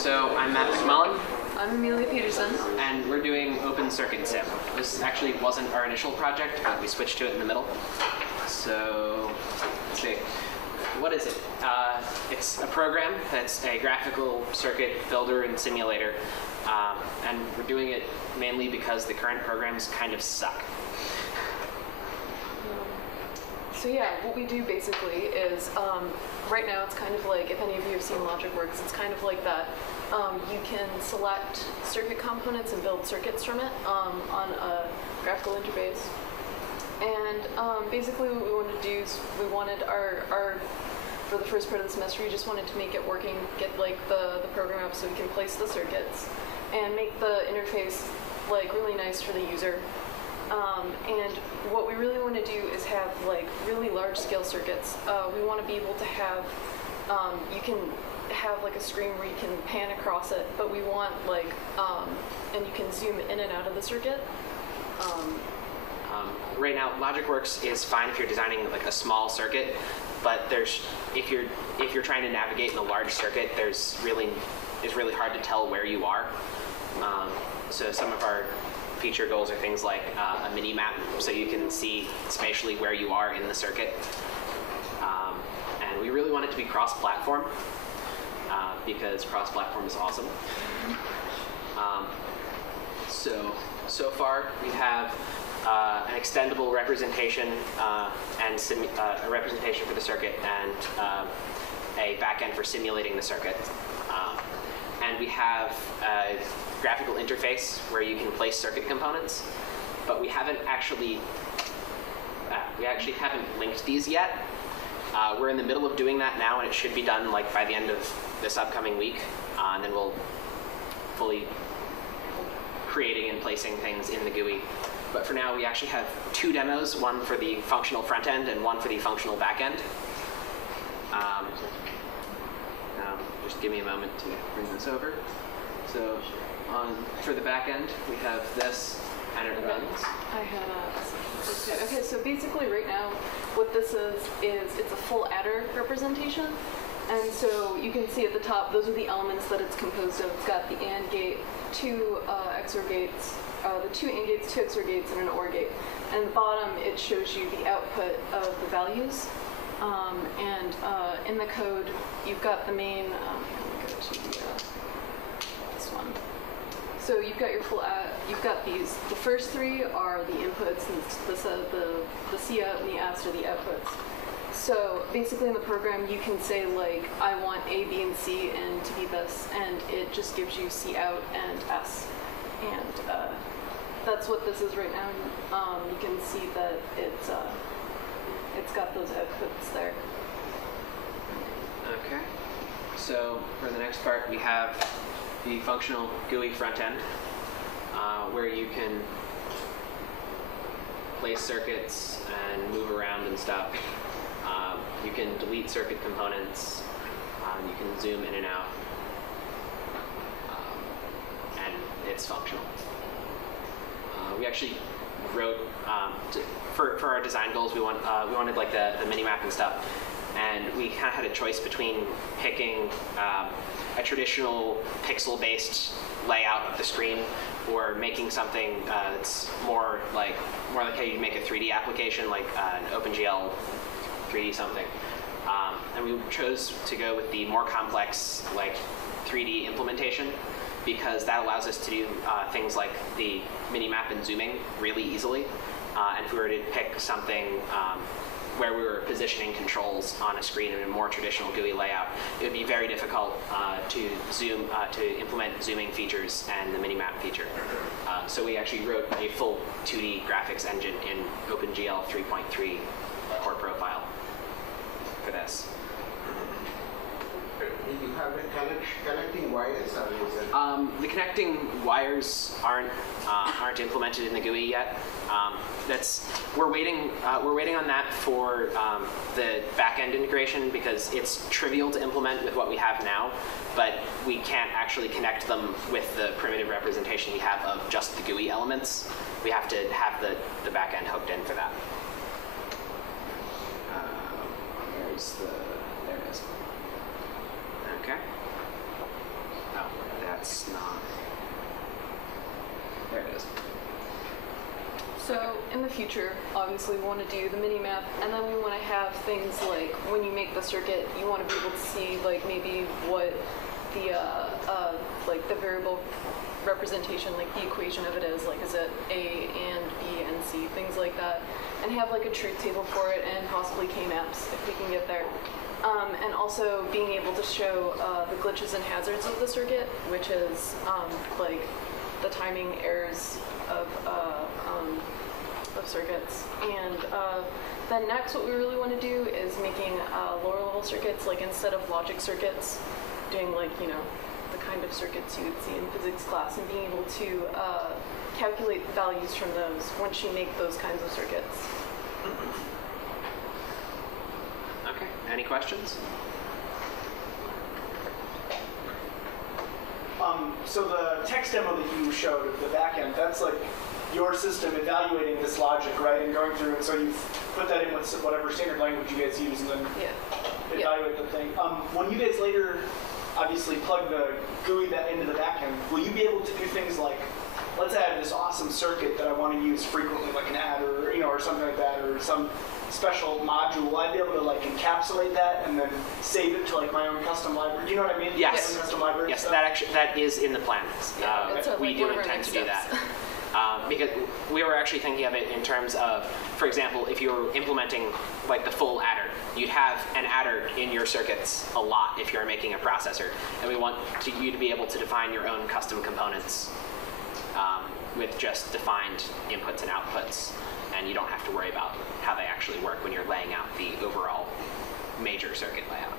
So I'm Matt McMullen, I'm Amelia Peterson. and we're doing open circuit sim. This actually wasn't our initial project, but we switched to it in the middle. So let's see. What is it? It's a program that's a graphical circuit builder and simulator, and we're doing it mainly because the current programs kind of suck. So yeah, what we do basically is, right now it's kind of like, if any of you have seen LogicWorks, it's kind of like that. You can select circuit components and build circuits from it on a graphical interface. And basically what we wanted to do is we wanted for the first part of the semester, we just wanted to make it working, get like the program up so we can place the circuits and make the interface like really nice for the user. And what we really want to do is have like really large scale circuits. We want to be able to have, you can have like a screen where you can pan across it, but we want like, and you can zoom in and out of the circuit. Right now, LogicWorks is fine if you're designing like a small circuit, but if you're trying to navigate in a large circuit, it's really hard to tell where you are. So some of our feature goals are things like a mini map, so you can see spatially where you are in the circuit. And we really want it to be cross-platform because cross-platform is awesome. So far we have an extendable representation and a representation for the circuit and a backend for simulating the circuit. And we have a graphical interface where you can place circuit components, but we actually haven't linked these yet. We're in the middle of doing that now, and it should be done like by the end of this upcoming week, and then we'll fully creating and placing things in the GUI. But for now, we actually have two demos, one for the functional front end and one for the functional back end. Just give me a moment to bring this over. So for the back end, we have this, and it runs. Okay, so basically right now, what this is it's a full adder representation. And so you can see at the top, those are the elements that it's composed of. It's got the AND gate, two XOR gates, the two AND gates, two XOR gates, and an OR gate. And at the bottom, it shows you the output of the values. In the code, you've got the main, let me go to this one. So you've got your you've got these. The first three are the inputs, and the C out and the S are the outputs. So basically in the program, you can say like, I want A, B, and C and to be this, and it just gives you C out and S. And that's what this is right now. You can see that it's got those outputs there. Okay. So for the next part, we have the functional GUI front end, where you can place circuits and move around and stuff. You can delete circuit components. You can zoom in and out, and it's functional. We actually wrote for our design goals. We wanted like the mini map and stuff, and we kind of had a choice between picking a traditional pixel-based layout of the screen, or making something that's more like how you make a 3D application, like an OpenGL 3D something. And we chose to go with the more complex, like 3D implementation, because that allows us to do things like the mini-map and zooming really easily. And if we were to pick something where we were positioning controls on a screen in a more traditional GUI layout, it would be very difficult to implement zooming features and the mini-map feature. So we actually wrote a full 2D graphics engine in OpenGL 3.3 core profile for this. You have the connecting wires, or is it? The connecting wires aren't implemented in the GUI yet. We're waiting on that for the back-end integration, because it's trivial to implement with what we have now, but we can't actually connect them with the primitive representation we have of just the GUI elements. We have to have the back-end hooked in for that. There it is. Okay. Oh. that's not. There it is. So in the future, obviously we want to do the mini-map, and then we want to have things like when you make the circuit, you want to be able to see like maybe what the like the variable representation, like the equation of it is it A and B and C, things like that, and have like a truth table for it and possibly K-maps if we can get there. And also being able to show the glitches and hazards of the circuit, which is like the timing errors of circuits. And then next, what we really want to do is making lower level circuits, like instead of logic circuits, doing like, you know, the kind of circuits you would see in physics class, and being able to calculate the values from those once you make those kinds of circuits. Okay, any questions? So the text demo that you showed at the back end, that's like your system evaluating this logic, right, and going through it. So you put that in with whatever standard language you guys use, and then evaluate the thing. When you guys later, obviously, plug the GUI that into the back end, will you be able to do things like, let's add this awesome circuit that I want to use frequently, like an adder, you know, or something like that, or some special module? Will I be able to like encapsulate that and then save it to like my own custom library? Do you know what I mean? Yes. My own custom library. Yes, stuff? that is in the plans. We do intend to do that. Because we were actually thinking of it in terms of, for example, if you were implementing like the full adder, you'd have an adder in your circuits a lot if you're making a processor, and we want you to be able to define your own custom components with just defined inputs and outputs, and you don't have to worry about how they actually work when you're laying out the overall major circuit layout.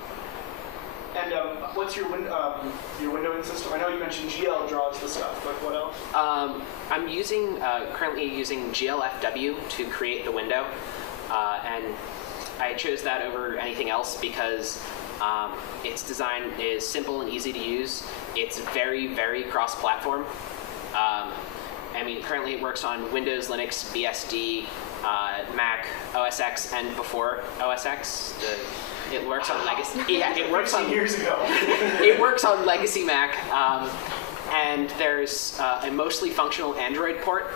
And what's your windowing system? I know you mentioned GL draws the stuff, but what else? I'm currently using GLFW to create the window, and I chose that over anything else because its design is simple and easy to use. It's very, very cross-platform. I mean, currently it works on Windows, Linux, BSD, Mac, OS X, and before OS X. It works on legacy. Yeah, it works on years ago. It works on legacy Mac, and there's a mostly functional Android port,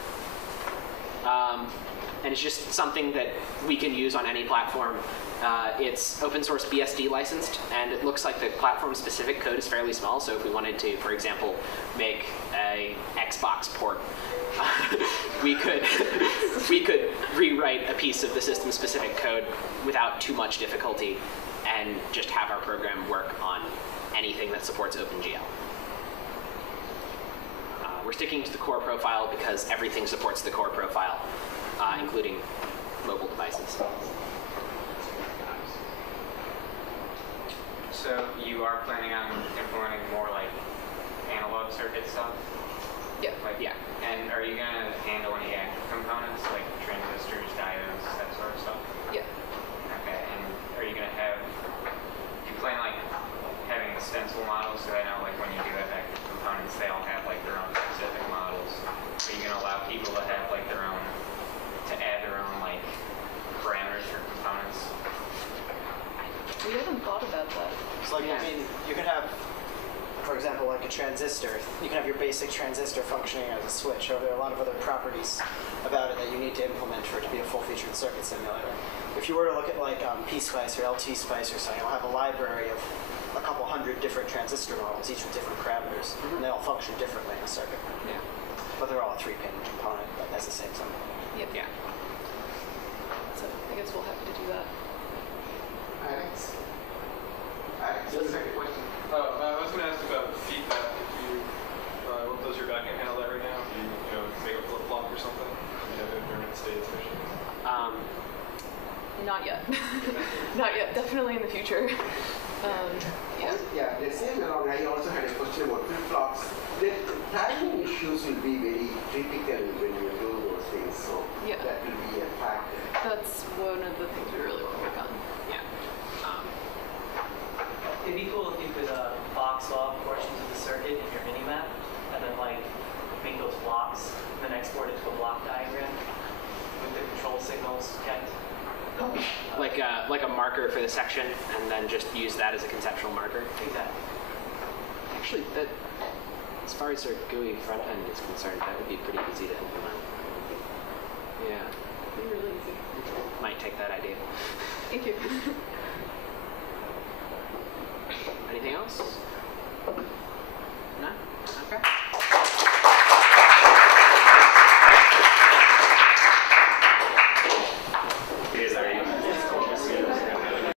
and it's just something that we can use on any platform. It's open source BSD licensed, and it looks like the platform-specific code is fairly small. So if we wanted to, for example, make a Xbox port, we could rewrite a piece of the system-specific code without too much difficulty, and just have our program work on anything that supports OpenGL. We're sticking to the core profile because everything supports the core profile, including mobile devices. So you are planning on implementing more like analog circuit stuff? Yeah. Yeah. And are you going to handle any active components like transistors, diodes, that sort of stuff? Yeah. Okay. And are you going to have? Do you plan like having the stencil models? So I know like when you do have active components, they all have like their own specific models. Are you going to allow people to have like their own, to add their own like parameters for components? We haven't thought about that. So like, I mean, you can have, for example, like a transistor. You can have your basic transistor functioning as a switch, or there are a lot of other properties about it that you need to implement for it to be a full-featured circuit simulator. If you were to look at like PSpice or LT-Spice or something, you'll have a library of a couple hundred different transistor models, each with different parameters, and they all function differently in a circuit. Yeah. But they're all a 3-pin component that has the same symbol. Yep. Yeah. So I guess we'll have to do that. Alex? Just a second question. I was going to ask about feedback. What does your backend handle that right now? Do you make a flip-flop or something? You have intermittent state especially? Not yet. Not yet. Definitely in the future. The same along, I also had a question about flip-flops. The timing issues will be very critical when you do those things, so that will be a factor. That's one of the things we really want to work on. Yeah. It'd be cool if you could box off portions of the circuit in your mini-map, and then like make those blocks, and then export it to a block diagram with the control signals kept. Like a marker for the section, and then just use that as a conceptual marker. Exactly. Actually, As far as their GUI front end is concerned, that would be pretty easy to implement. Yeah. It'd be really easy. Might take that idea. Thank you. Anything else?